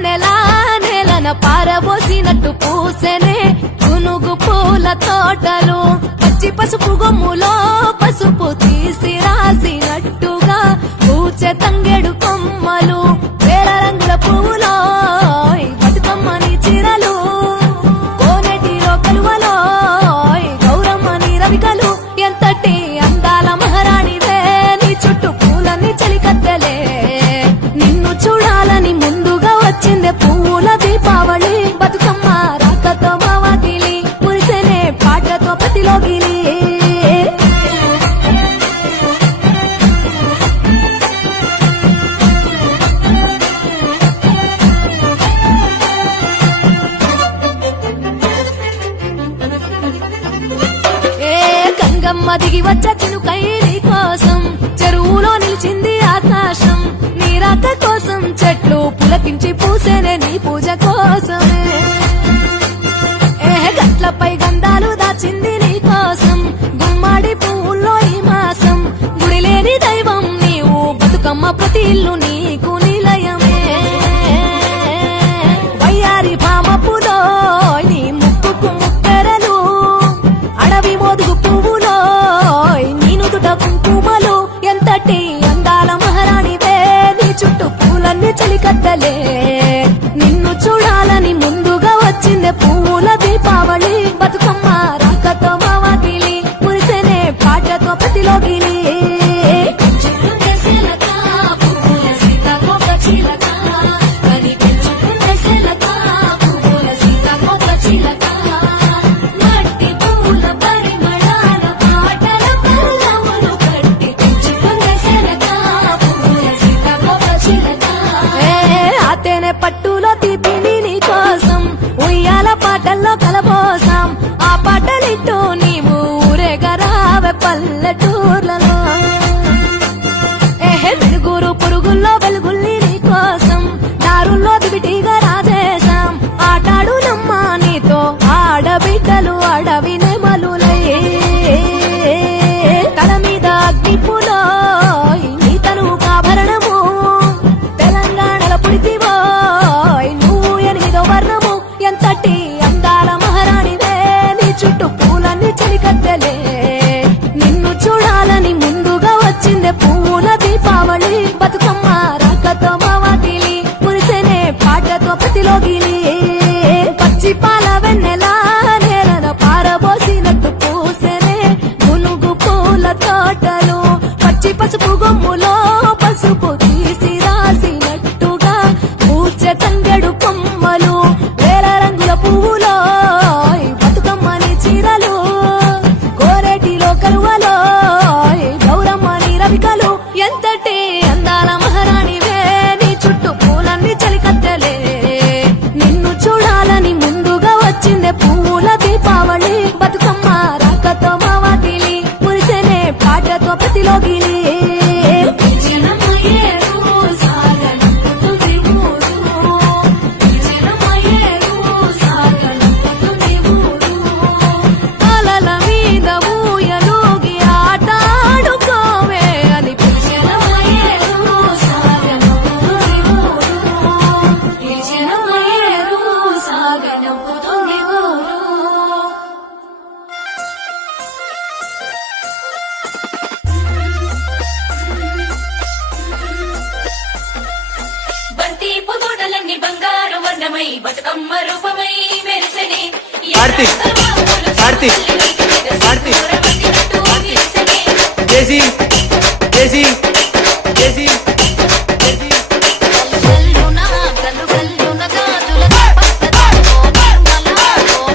వెన్నెలా నేలన పారబోసినట్టు పూసెనే గునుగు పూల తోటలు పచ్చి పసుపు గొమ్ములో పసుపు తీసి రాసినట్టుగా పూచె తంగెడు కొమ్మలు వేల రంగుల పువ్వులో బతుకమ్మని చీరలు కోనేటిలో కలువలో గౌరమ్మని రవికలు ఎంతటి అందాల మహారాణివే నీ చుట్టూ పూలన్నీ చలికత్తెలే నిన్ను చూడాలని ముందుగా వచ్చిందే పువ్వుల దీపావళి బతుకమ్మ రాకతో మావాటిలి మురిసెనే పాటతో ప్రతిలోగిలి గంగమ్మ దిగి వచ్చ చినుకైలి కోసం చెరువులో నిలిచింది ఆకాశం నీ రాక కోసం చెట్లు పులకించి పూసేనే నీ పూజ కోసమే గట్లపై గంధాలు దాచింది నీ కోసం గుమ్మాడి పువ్వుల్లో ఈ మాసం గుడిలేని దైవం నీవు బతుకమ్మ ప్రతి ఇల్లు నీకు నిలయమే వయ్యారి భామపులో నీ ముక్కుకు ముక్కెరలు అడవి మోదుగు పువ్వులో నీ నుదుట కుంకుమలు ఎంతటి అందాల మహారాణివే నీ చుట్టూ పూలన్నీ చలికత్తలే నిన్ను చూడాలని ముందుగా వచ్చిందే పువ్వుల దీపావళి బతుకమ్మ రాకతో మావాటిలి మురిసెనే పాటతో ప్రతిలోగిలి పట్టులో తీపిని నీ కోసం ఉయ్యాల పాటల్లో కలబోసాం ఆ పాటలిట్టు నీవు ఊరేగరావే పల్లెటూర్లలో మెరుగురు పురుగుల్లో వెలుగుల్ని నీ కోసం దారుల్లో దివిటిగా రాజేశాం ఆటాడు నమ్మ నీతో ఆడబిడ్డలు అడవి నెమలులై తల మీద అగ్నిపులో నీ తను ఆభరణము తెలంగాణలో పుడితివో నువ్వు ఎనిమిదో వర్ణము ఎంతటి అందాల మహారాణివే నీ చుట్టూ పూలన్నీ చలికత్తెలే నిన్ను చూడాలని ముందుగా వచ్చిందే పువ్వుల దీపావళి బతుకమ్మ రాకతో మావాటిలి మురిసెనే పాటతో ప్రతిలోగిలి పచ్చి పాల వెన్నెలా నేలన పారబోసినట్టు పూసెనే గునుగు పూల తోటలు పచ్చి పసుపు గొమ్ములో పసుపు తీసి రాసినట్టుగా పూచె తంగెడు కొమ్మలు వేల రంగుల పువ్వులో బతుకమ్మని చీరలు కోరేటిలో కలువలో గౌరమ్మని రవికలు ఎంతటి అందాల మహారాణివే నీ చుట్టూ పూలన్నీ చలికత్తెలే నిన్ను చూడాలని ముందుగా వచ్చిందే పువ్వుల దీపావళి బతుకమ్మ రాకతో మావాటిలి మురిసెనే పాటతో ప్రతిలోగిలి అలల మీద ఊయలూగి ఆటాడుకోవే అని బంతి పొదోటలన్నీ బంగారు వర్ణమై బతుకమ్మ రూపమై మెరిసెనే జేసీ జేసీ జేసీ ఓ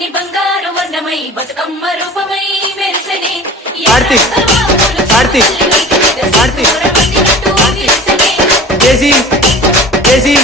పూతోటలన్నీ బంగారు వర్ణమై బతుకమ్మ రూపమై మెరిసెనే కార్తీక్, కార్తీక్, కార్తీక్. కార్తీక్ జేసీ జేసీ